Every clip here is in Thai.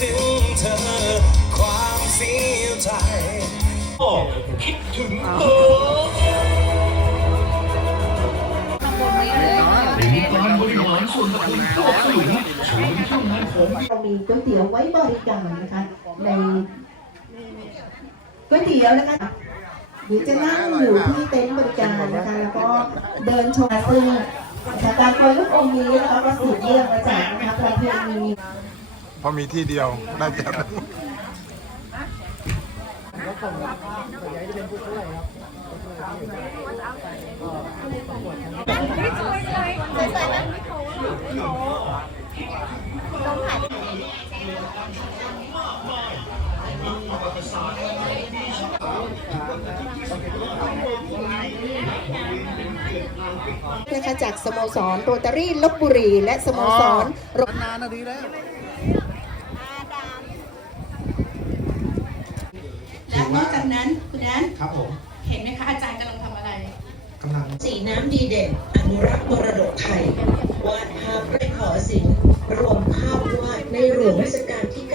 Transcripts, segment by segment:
ถึงเธอความเสียใจคิดถึงเธอการบริหารส่วนตำบลโคกสลุงศูนย์ทำงานของเรามีก๋วยเตี๋ยวไว้บริการนะคะในก๋วยเตี๋ยวนะคะหรือจะนั่งอยู่ที่เต็นท์บริการนะคะแล้วก็เดินชมซึ่งนะคะการโปรยลูกอมนี้นะคะก็สืบเนื่องมาจากนะคะประเพณี เพราะมีที่เดียวน่าจะนะคะจากสโมสรโรตารี่ลบบุรี และสโมสรโรนานนาทีแล้ว และ นอกจากนั้นคุณแอนครับผมเห็นไหมคะอาจารย์กำลังทำอะไรกำลังสีน้ำดีเด่นอนุรักษ์มรดกไทยวาดภาพไร้ขอศิลป์รวมภาพวาดในหลวงรัชกาลที่ 9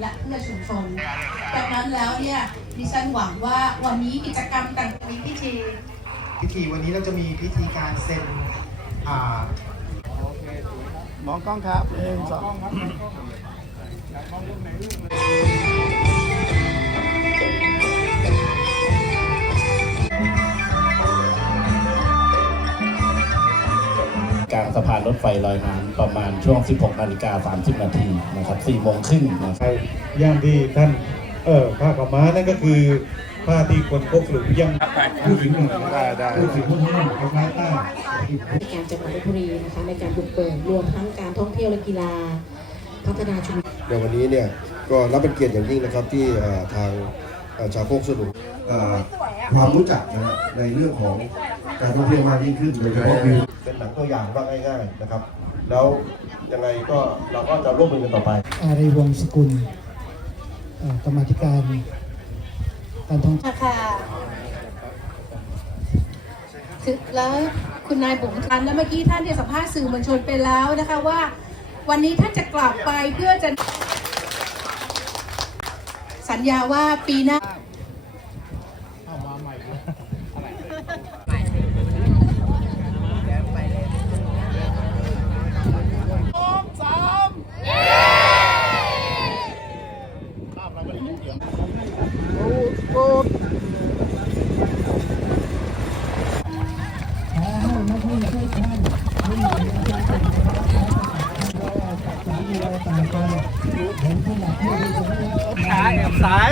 และเพื่อชุมชนดังนั้นแล้วเนี่ยดิฉันหวังว่าวันนี้กิจกรรมต่างๆมีพิธี พิธีวันนี้เราจะมีพิธีการเซ็นอ่า มองกล้องครับหนึ่งสองกลางสะพานรถไฟลอยน้ำประมาณช่วง 16 นาฬิกา 30 นาทีนะครับ4โมงครึ่งนะครับไปย่างที่ท่าน เออผ้าขาวม้านั่นก็คือ ผ้าที่คนพกหรือย่างพูดถึงหน่อยได้ได้พูดถึงพวกนี้คล้ายๆใต้ในการจังหวัดลบบุรีนะคะในการบุกเบิกรวมทั้งการท่องเที่ยวและกีฬาพัฒนาชุมชนในวันนี้เนี่ยก็นับเป็นเกียรติอย่างยิ่งนะครับที่เอ่อทางเอ่อชาวโคกสนุกเอ่อความรู้จักนะฮะในเรื่องของการท่องเที่ยวมากยิ่งขึ้นโดยเฉพาะวิวเป็นหนังตัวอย่างว่าง่าย ๆนะครับ แล้วยังไงก็เราก็จะร่วมมือกันต่อไปอารีวงศ์สกุลเอ่อกรรมาธิการ การท่องค่ะคือแล้วคุณนายบุ๋มทันแล้วเมื่อกี้ท่านเนี่ยสัมภาษณ์สื่อมวลชนไปแล้วนะคะว่า วันนี้ท่านจะกลับไปเพื่อจะสัญญาว่าปีหน้า ซ้าย